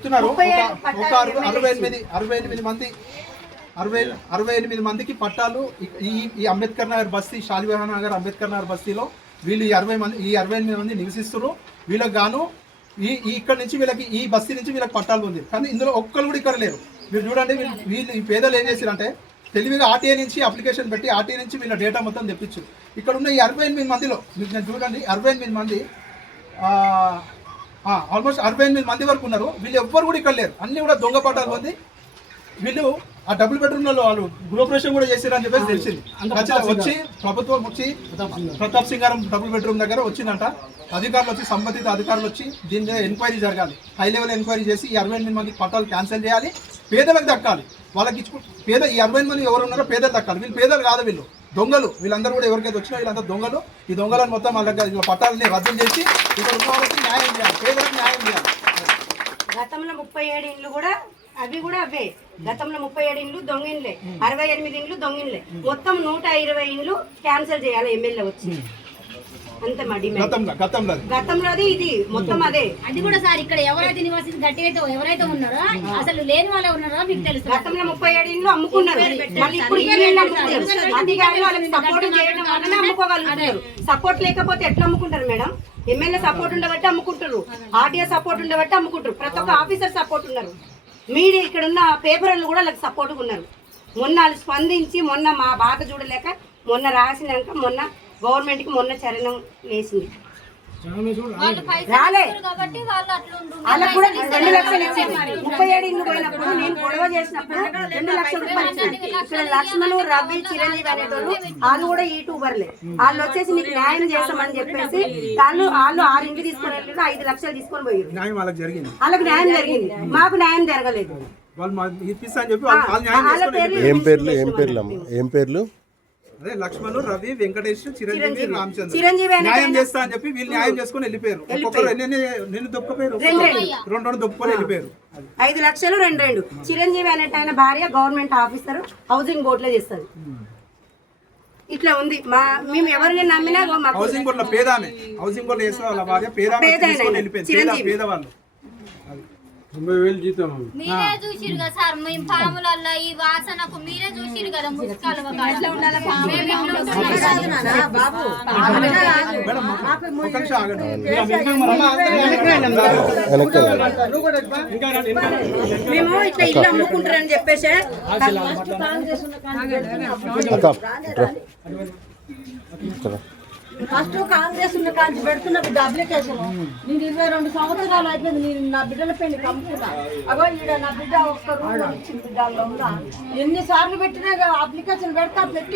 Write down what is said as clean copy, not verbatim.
చెప్తున్నారు ఒక 68 మందికి పట్టాలు ఈ అంబేద్కర్ నగర్ బస్తీ షాలివాహన్ నగర్ అంబేద్కర్ నగర్ బస్తీలో వీళ్ళు ఈ 68 మంది నివసిస్తున్నారు. వీళ్ళకి గాను ఇక్కడ నుంచి వీళ్ళకి ఈ బస్తీ నుంచి వీళ్ళకి పట్టాలు ఉంది. కానీ ఇందులో ఒక్కరు కూడా ఇక్కడ లేరు. మీరు చూడండి, వీళ్ళు ఈ పేదలు ఏం చేశారంటే తెలివిగా ఆర్టీఐ నుంచి అప్లికేషన్ పెట్టి ఆర్టీఐ నుంచి వీళ్ళ డేటా మొత్తం తెప్పించు. ఇక్కడ ఉన్న ఈ 68 మందిలో మీకు నేను చూడండి 68 మంది ఆల్మోస్ట్ 68 మంది వరకు ఉన్నారు. వీళ్ళు ఎవ్వరు కూడా ఇక్కడ లేరు. అన్నీ కూడా దొంగ పట్టాలు ఉంది. వీళ్ళు ఆ డబుల్ బెడ్రూమ్లలో వాళ్ళు గృహప్రవేశం కూడా చేశారని చెప్పేసి తెలిసింది. వచ్చి ప్రభుత్వం వచ్చి ప్రతాప్ సింగారం డబుల్ బెడ్రూమ్ దగ్గర వచ్చిందంట. అధికారులు వచ్చి సంబంధిత అధికారులు వచ్చి దీని మీద ఎంక్వైరీ జరగాలి. హై లెవెల్ ఎంక్వైరీ చేసి ఈ 68 మందికి పట్టాలు క్యాన్సిల్ చేయాలి. పేదలకు దక్కాలి. వాళ్ళకి పేద ఈ 68 మంది ఎవరు ఉన్నారో పేదలు దక్కాలి. వీళ్ళు పేదలు కాదు, వీళ్ళు దొంగలు. వీళ్ళందరూ కూడా ఎవరికైతే వచ్చినా వీళ్ళంతా దొంగలు. ఈ దొంగలను మొత్తం వాళ్ళకి పట్టాలని రద్దు చేసి ఇక్కడ ఉన్న వాళ్ళకి న్యాయం చేయాలి, పేదలకు న్యాయం చేయాలి. గతంలో 37 ఇండ్లు కూడా అవి కూడా అవే. గతంలో 37 ఇండ్లు దొంగ ఇండ్లే, 68 ఇండ్లు దొంగ ఇండ్లే. మొత్తం 120 ఇండ్లు క్యాన్సిల్ చేయాలి ఎమ్మెల్యే వచ్చి. అంతే మా డిమాండ్. గతంలోది ఇది మొత్తం అదే. అది కూడా సార్ ఇక్కడ ఎవరైతే నివాసి గట్టిగా ఎవరైతే ఉన్నారో అసలు లేని వాళ్ళే ఉన్నారో మీకు తెలుసు. గతంలో 37 ఇండ్లు అమ్ముకున్నారు. మళ్ళీ ఇప్పుడు ఈ ఇల్లు అమ్ముకున్నారు. అధికారులు వాళ్ళకి సపోర్ట్ చేయడం వల్లనే అమ్ముకోగలుగుతారు. సపోర్ట్ లేకపోతే ఎట్లా అమ్ముకుంటారు మేడం? ఎమ్మెల్యే సపోర్ట్ ఉండబట్టి అమ్ముకుంటారు, ఆర్టీఐ సపోర్ట్ ఉండబట్టి అమ్ముకుంటారు, ప్రతి ఒక్క ఆఫీసర్ సపోర్ట్ ఉన్నారు. మీడియా ఇక్కడ ఉన్న పేపర్లు కూడా వాళ్ళకి సపోర్ట్గా ఉన్నారు. మొన్న వాళ్ళు స్పందించి మొన్న మా బాధ చూడలేక మొన్న రాసినాక మొన్న గవర్నమెంట్కి మొన్న చరణం వేసింది. రాలే వాళ్ళకు కూడా 2 లక్షలు ఇచ్చింది. 37 ఇండ్లు పోయినప్పుడు నేను గొడవ చేసినప్పుడు 2 లక్షల రూపాయలు ఇచ్చింది. ఇక్కడ లక్ష్మణ్, రవి, చిరంజీవి అనేటోళ్ళు వాళ్ళు కూడా యూట్యూబర్లే. వాళ్ళు వచ్చేసి నీకు న్యాయం చేస్తామని చెప్పేసి వాళ్ళు 6 ఇండ్లు తీసుకొని వెళ్ళి 5 లక్షలు తీసుకొని పోయారు. వాళ్ళకి న్యాయం జరిగింది, మాకు న్యాయం జరగలేదు. ఏం పేర్లు? అదే లక్ష్మణ్, రవి, వెంకటేష్, చిరంజీవి, రామచంద్ర న్యాయం చేస్తా అని చెప్పి వీళ్ళు న్యాయం చేసుకుని వెళ్ళిపోయారు. ఒక్కొక్కరు నిన్ను దొక్కపోయారు, 2 దొక్కుకొని వెళ్ళిపోయారు. 5 లక్షలు 2 చిరంజీవి అనేట ఆయన భార్య గవర్నమెంట్ ఆఫీసర్, హౌసింగ్ బోర్డ్ లో చేస్తారు. ఇట్లా ఉంది. మేము ఎవరిని నమ్మినా హౌసింగ్ బోర్డు లో పేదామే, హౌసింగ్ బోర్డు చేస్తే వాళ్ళ భార్య పేదవాళ్ళు. 90,000 జీతం. మీరే చూసిరు కదా సార్, మేము పాములల్లో ఈ వాసనకు మీరే చూసిరు కదా ముసుకాలు మేము ఇట్లా ఇల్లు అమ్ముకుంటారని చెప్పేసి ఫస్ట్ కాంగ్రెస్ ఉన్న కాంచి పెడుతున్న బిడ్డ అప్లికేషన్ నేను 22 సంవత్సరాలు అయిపోయింది. నేను నా బిడ్డల పెళ్లి కమ్ముకున్నా. అగో ఈడ నా బిడ్డ ఒక్క రూమ్ ఇచ్చిన బిడ్డల్లో ఉందా. ఎన్నిసార్లు పెట్టినా అప్లికేషన్ పెడతా పెట్టి